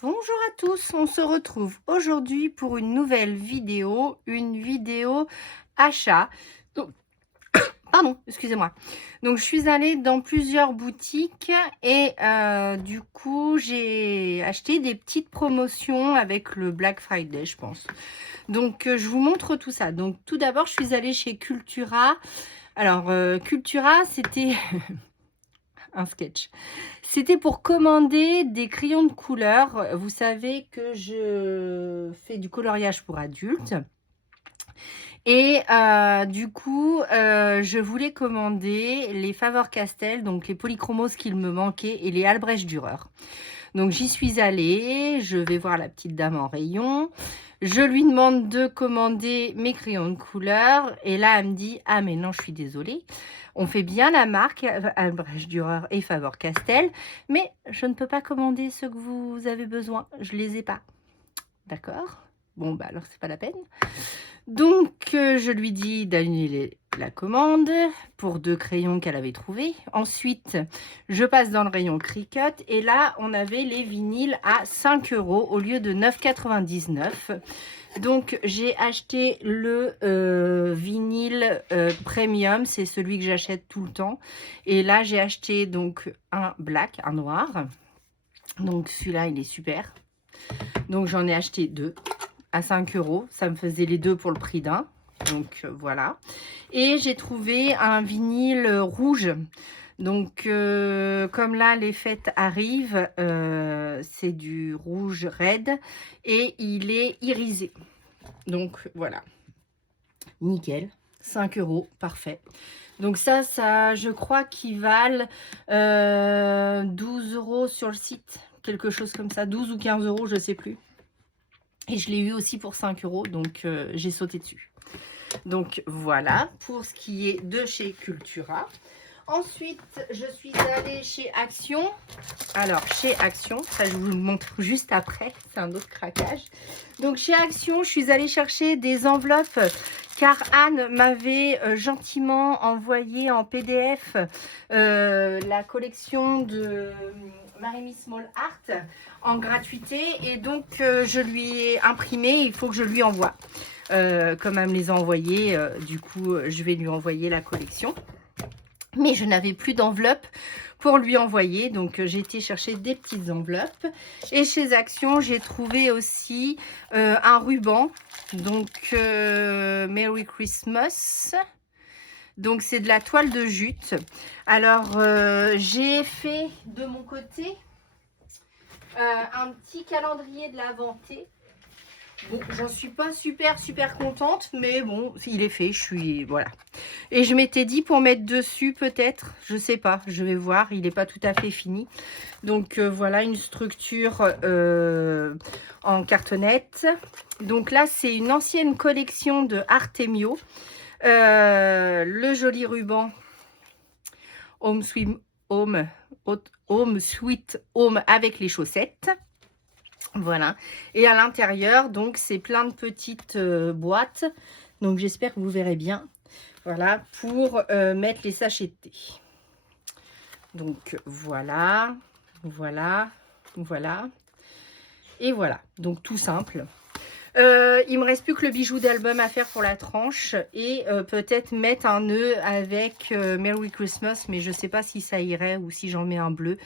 Bonjour à tous, on se retrouve aujourd'hui pour une vidéo achat. Donc, pardon, excusez-moi. Donc je suis allée dans plusieurs boutiques et du coup j'ai acheté des petites promotions avec le Black Friday, je pense. Donc je vous montre tout ça. Donc tout d'abord je suis allée chez Cultura. Alors Cultura, c'était un sketch. C'était pour commander des crayons de couleur. Vous savez que je fais du coloriage pour adultes. Et du coup, je voulais commander les Faber-Castell, donc les polychromos qu'il me manquait, et les Albrecht Dürer. Donc j'y suis allée, je vais voir la petite dame en rayon. Je lui demande de commander mes crayons de couleur. Et là, elle me dit: ah mais non, je suis désolée. On fait bien la marque Albrecht Dürer et Faber-Castell, mais je ne peux pas commander ce que vous avez besoin. Je les ai pas. D'accord? Bon, bah alors c'est pas la peine. Donc je lui dis d'annuler la commande pour 2 crayons qu'elle avait trouvés. Ensuite, je passe dans le rayon Cricut et là, on avait les vinyles à 5 € au lieu de 9,99 €. Donc j'ai acheté le vinyle premium, c'est celui que j'achète tout le temps. Et là, j'ai acheté donc un black, un noir. Donc celui-là, il est super. Donc j'en ai acheté 2 à 5 €. Ça me faisait les 2 pour le prix d'un. Donc voilà. Et j'ai trouvé un vinyle rouge. Donc comme là les fêtes arrivent, c'est du rouge raide et il est irisé. Donc voilà, nickel, 5 €, parfait. Donc ça je crois qu'ils valent 12 € sur le site, quelque chose comme ça, 12 ou 15 €, je sais plus. Et je l'ai eu aussi pour 5 €, donc j'ai sauté dessus. Donc voilà pour ce qui est de chez Cultura. Ensuite, je suis allée chez Action. Alors, chez Action, ça je vous le montre juste après, c'est un autre craquage. Donc, chez Action, je suis allée chercher des enveloppes car Anne m'avait gentiment envoyé en PDF la collection de Marie Small Art en gratuité. Et donc, je lui ai imprimé, il faut que je lui envoie. Comme elle me les a envoyés, du coup, je vais lui envoyer la collection. Mais je n'avais plus d'enveloppe pour lui envoyer, donc j'ai été chercher des petites enveloppes. Et chez Action, j'ai trouvé aussi un ruban, donc Merry Christmas. Donc c'est de la toile de jute. Alors j'ai fait de mon côté un petit calendrier de l'Aventé. Bon, j'en suis pas super contente, mais bon, il est fait, je suis, voilà. Et je m'étais dit pour mettre dessus peut-être, je sais pas, je vais voir, il n'est pas tout à fait fini. Donc voilà une structure en cartonnette. Donc là, c'est une ancienne collection de Artemio. Le joli ruban Home Sweet Home avec les chaussettes. Voilà, et à l'intérieur, donc c'est plein de petites boîtes. Donc j'espère que vous verrez bien. Voilà, pour mettre les sachets de thé. Donc voilà, voilà, voilà. Et voilà, donc tout simple. Il me reste plus que le bijou d'album à faire pour la tranche. Et peut-être mettre un nœud avec Merry Christmas. Mais je sais pas si ça irait ou si j'en mets un bleu.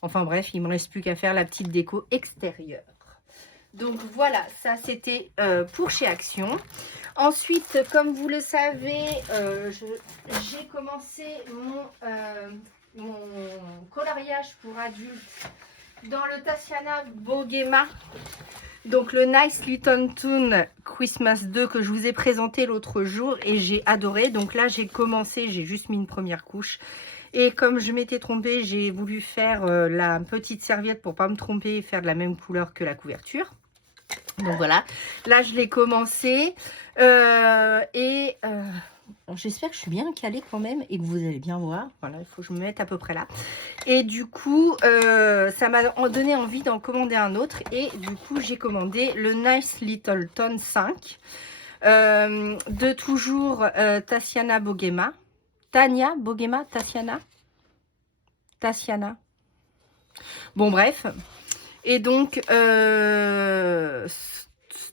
Enfin bref, il me reste plus qu'à faire la petite déco extérieure. Donc voilà, ça c'était pour chez Action. Ensuite, comme vous le savez, j'ai commencé mon coloriage pour adultes dans le Tatiana Bogema. Donc le Nice Little Toon Christmas 2 que je vous ai présenté l'autre jour et j'ai adoré. Donc là j'ai commencé, j'ai juste mis une première couche. Et comme je m'étais trompée, j'ai voulu faire la petite serviette pour pas me tromper et faire de la même couleur que la couverture. Donc voilà, là je l'ai commencé j'espère que je suis bien calée quand même et que vous allez bien voir. Voilà, il faut que je me mette à peu près là. Et du coup, ça m'a donné envie d'en commander un autre. Et du coup, j'ai commandé le Nice Little Toon 5 de toujours Tatiana Bogema. Tania Bogema, Tatiana. Bon bref. Et donc,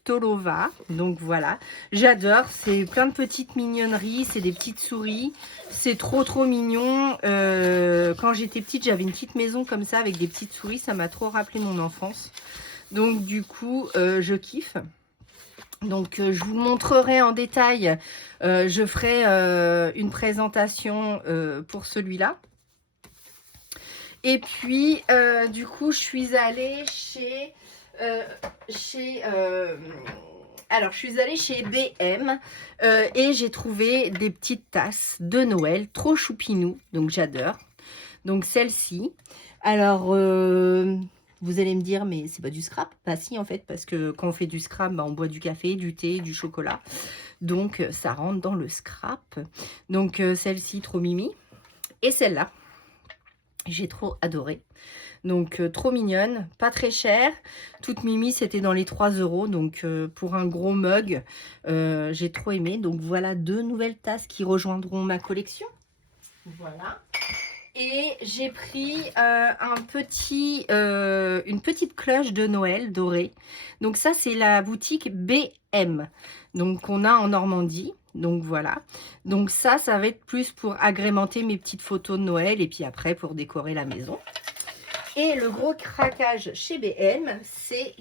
Stolova. Donc voilà, j'adore. C'est plein de petites mignonneries. C'est des petites souris. C'est trop mignon. Quand j'étais petite, j'avais une petite maison comme ça avec des petites souris. Ça m'a trop rappelé mon enfance. Donc du coup, je kiffe. Donc je vous montrerai en détail. Je ferai une présentation pour celui-là. Et puis, du coup, je suis allée alors, je suis allée chez BM et j'ai trouvé des petites tasses de Noël, trop choupinou, donc j'adore. Donc, celle-ci. Alors, vous allez me dire, mais c'est pas du scrap? Bah si, en fait, parce que quand on fait du scrap, bah, on boit du café, du thé, du chocolat. Donc, ça rentre dans le scrap. Donc, celle-ci, trop mimi. Et celle-là. J'ai trop adoré. Donc, trop mignonne, pas très chère. Toute mimi, c'était dans les 3 €. Donc, pour un gros mug, j'ai trop aimé. Donc, voilà 2 nouvelles tasses qui rejoindront ma collection. Voilà. Et j'ai pris une petite cloche de Noël dorée. Donc, ça, c'est la boutique BM. Donc, on a en Normandie. Donc voilà, donc ça va être plus pour agrémenter mes petites photos de Noël et puis après pour décorer la maison. Et le gros craquage chez BM, c'est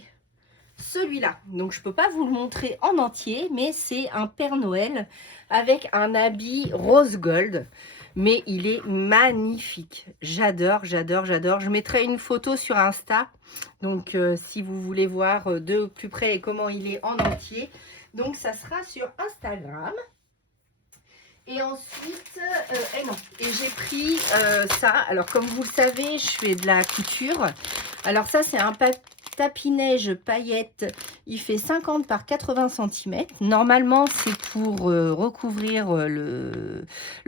celui-là. Donc je ne peux pas vous le montrer en entier, mais c'est un Père Noël avec un habit rose gold. Mais il est magnifique. J'adore, j'adore, j'adore. Je mettrai une photo sur Insta. Donc si vous voulez voir de plus près comment il est en entier. Donc, ça sera sur Instagram. Et ensuite, et j'ai pris ça. Alors, comme vous le savez, je fais de la couture. Alors, ça, c'est un tapis-neige paillettes. Il fait 50 par 80 cm. Normalement, c'est pour recouvrir le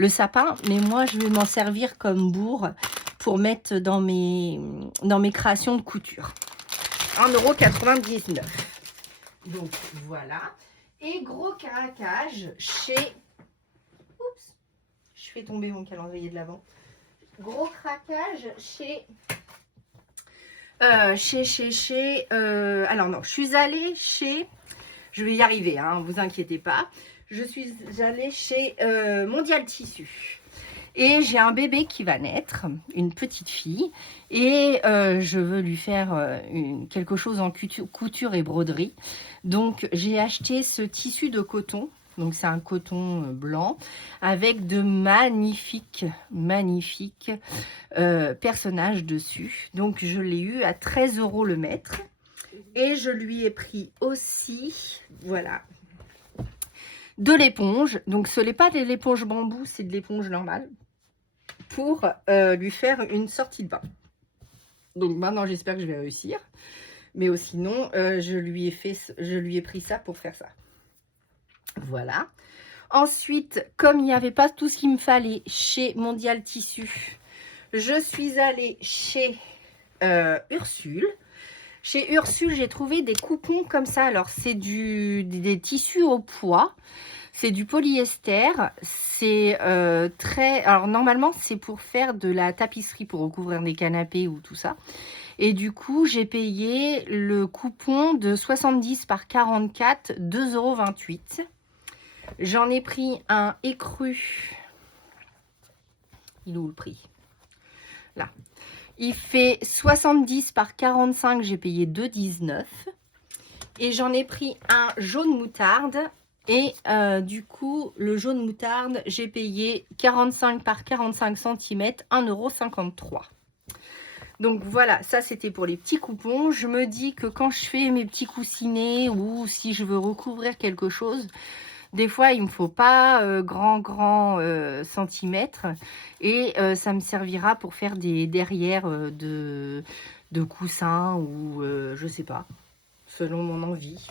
sapin. Mais moi, je vais m'en servir comme bourre pour mettre dans mes créations de couture. 1,99 €. Donc, voilà. Et gros craquage chez... Oups, je fais tomber mon calendrier de l'Avent. Gros craquage chez... alors non, je suis allée chez... Je vais y arriver, hein, vous inquiétez pas. Je suis allée chez Mondial Tissu. Et j'ai un bébé qui va naître, une petite fille, et je veux lui faire quelque chose en couture et broderie. Donc j'ai acheté ce tissu de coton, donc c'est un coton blanc, avec de magnifiques personnages dessus. Donc je l'ai eu à 13 € le mètre. Et je lui ai pris aussi, voilà, de l'éponge. Donc ce n'est pas de l'éponge bambou, c'est de l'éponge normale. Pour lui faire une sortie de bain. Donc maintenant j'espère que je vais réussir. Mais sinon je lui ai pris ça pour faire ça. Voilà. Ensuite, comme il n'y avait pas tout ce qu'il me fallait chez Mondial Tissu, je suis allée chez Ursule. Chez Ursule, j'ai trouvé des coupons comme ça. Alors c'est des tissus au poids. C'est du polyester, c'est très... Alors normalement c'est pour faire de la tapisserie, pour recouvrir des canapés ou tout ça. Et du coup j'ai payé le coupon de 70 par 44, 2,28 €. J'en ai pris un écru. Il est où le prix? Là. Il fait 70 par 45, j'ai payé 2,19 €. Et j'en ai pris un jaune moutarde. Et du coup, le jaune moutarde, j'ai payé 45 par 45 cm, 1,53 €. Donc voilà, ça c'était pour les petits coupons. Je me dis que quand je fais mes petits coussinets ou si je veux recouvrir quelque chose, des fois il ne me faut pas grand centimètres. Et ça me servira pour faire des derrières de coussins ou je sais pas, selon mon envie,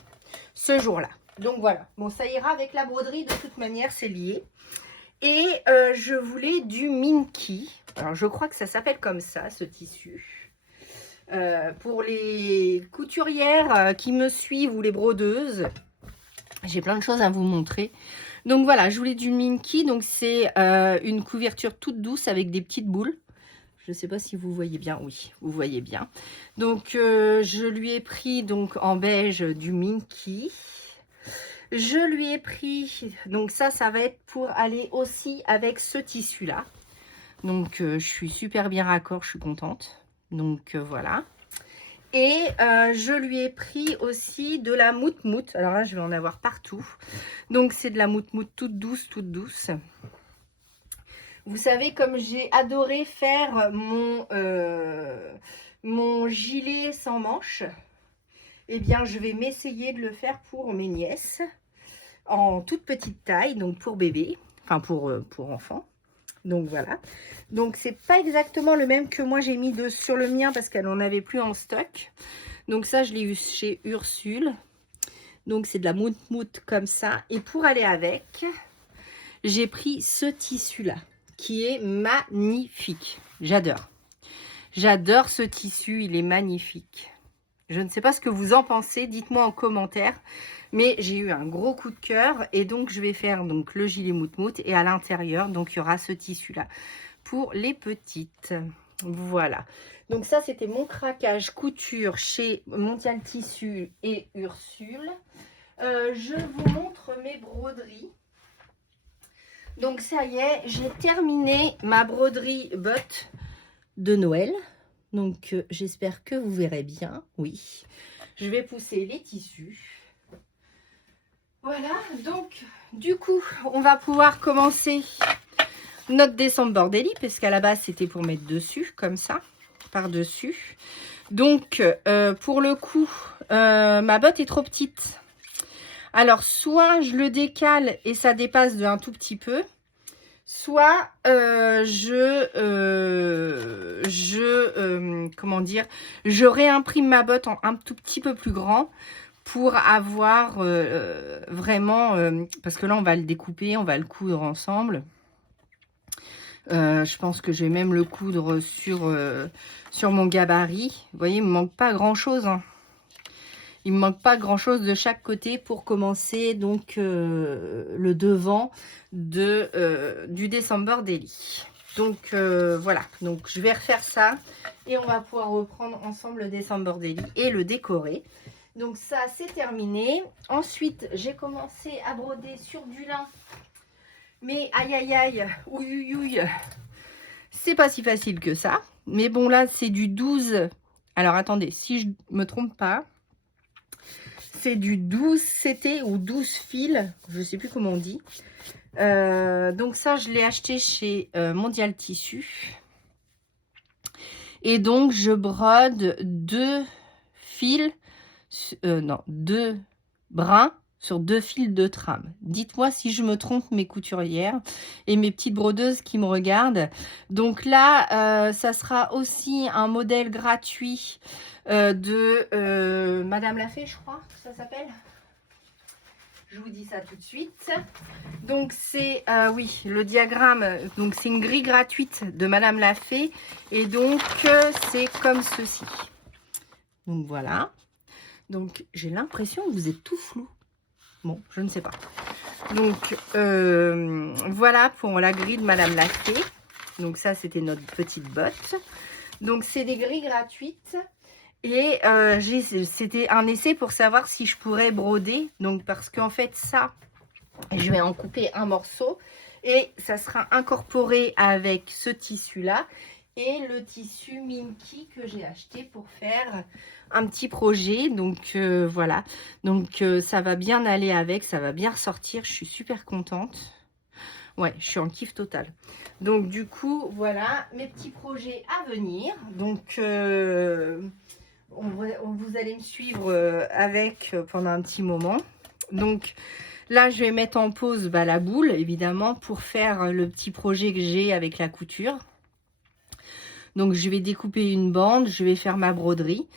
ce jour-là. Donc voilà, bon ça ira avec la broderie, de toute manière c'est lié. Et je voulais du Minky. Alors je crois que ça s'appelle comme ça, ce tissu. Pour les couturières qui me suivent ou les brodeuses, j'ai plein de choses à vous montrer. Donc voilà, je voulais du Minky. Donc c'est une couverture toute douce avec des petites boules. Je ne sais pas si vous voyez bien. Oui, vous voyez bien. Donc, je lui ai pris donc en beige du Minky. Je lui ai pris, donc ça va être pour aller aussi avec ce tissu-là. Donc, je suis super bien raccord, je suis contente. Donc, voilà. Et je lui ai pris aussi de la moute-moute. Alors là, je vais en avoir partout. Donc, c'est de la moute-moute toute douce, toute douce. Vous savez, comme j'ai adoré faire mon gilet sans manches, eh bien, je vais m'essayer de le faire pour mes nièces en toute petite taille, donc pour bébé, enfin pour enfant. Donc voilà. Donc, c'est pas exactement le même que moi j'ai mis sur le mien parce qu'elle n'en avait plus en stock. Donc ça, je l'ai eu chez Ursule. Donc, c'est de la moute-moute comme ça. Et pour aller avec, j'ai pris ce tissu-là, qui est magnifique. J'adore. J'adore ce tissu, il est magnifique. Je ne sais pas ce que vous en pensez, dites-moi en commentaire. Mais j'ai eu un gros coup de cœur et donc je vais faire donc le gilet moute-moute et à l'intérieur, donc il y aura ce tissu-là pour les petites. Voilà. Donc ça, c'était mon craquage couture chez Mondial Tissu et Ursule. Je vous montre mes broderies. Donc ça y est, j'ai terminé ma broderie botte de Noël. Donc j'espère que vous verrez bien. Oui, je vais pousser les tissus. Voilà, donc du coup, on va pouvoir commencer notre December Daily, parce qu'à la base, c'était pour mettre dessus, comme ça, par-dessus. Donc, pour le coup, ma botte est trop petite. Alors, soit je le décale et ça dépasse de un tout petit peu, soit comment dire, je réimprime ma botte en un tout petit peu plus grand pour avoir vraiment, parce que là, on va le découper, on va le coudre ensemble. Je pense que je vais même le coudre sur mon gabarit. Vous voyez, il ne me manque pas grand-chose. Hein. Il ne me manque pas grand-chose de chaque côté pour commencer donc le devant du December Daily. Donc voilà, donc je vais refaire ça et on va pouvoir reprendre ensemble le December Daily et le décorer. Donc ça, c'est terminé. Ensuite, j'ai commencé à broder sur du lin. Mais aïe aïe aïe, ouïe ouïe, c'est pas si facile que ça. Mais bon, là, c'est du 12. Alors attendez, si je me trompe pas, c'est du 12 CT ou 12 fils. Je sais plus comment on dit. Donc ça, je l'ai acheté chez Mondial Tissu. Et donc, je brode 2 fils, non, 2 brins sur 2 fils de trame. Dites-moi si je me trompe, mes couturières et mes petites brodeuses qui me regardent. Donc là, ça sera aussi un modèle gratuit de Madame Lafay, je crois que ça s'appelle. Je vous dis ça tout de suite. Donc c'est, oui, le diagramme, donc c'est une grille gratuite de Madame Lafay. Et donc c'est comme ceci. Donc voilà. Donc j'ai l'impression que vous êtes tout flou. Bon, je ne sais pas. Donc voilà pour la grille de Madame Lafay. Donc ça, c'était notre petite botte. Donc c'est des grilles gratuites. Et c'était un essai pour savoir si je pourrais broder. Donc parce qu'en fait ça, je vais en couper un morceau. Et ça sera incorporé avec ce tissu-là. Et le tissu Minky que j'ai acheté pour faire un petit projet. Donc voilà. Donc ça va bien aller avec. Ça va bien ressortir. Je suis super contente. Ouais, je suis en kiff total. Donc du coup, voilà mes petits projets à venir. Donc vous allez me suivre avec pendant un petit moment. Donc là, je vais mettre en pause la boule, évidemment, pour faire le petit projet que j'ai avec la couture. Donc, je vais découper une bande, je vais faire ma broderie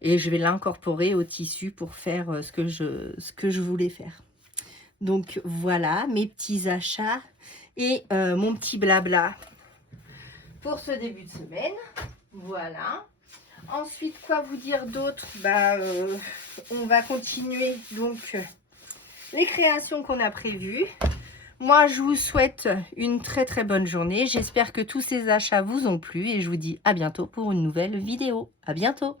et je vais l'incorporer au tissu pour faire ce que je voulais faire. Donc, voilà mes petits achats et mon petit blabla pour ce début de semaine. Voilà. Ensuite, quoi vous dire d'autre? On va continuer donc les créations qu'on a prévues. Moi, je vous souhaite une très très bonne journée. J'espère que tous ces achats vous ont plu et je vous dis à bientôt pour une nouvelle vidéo. À bientôt!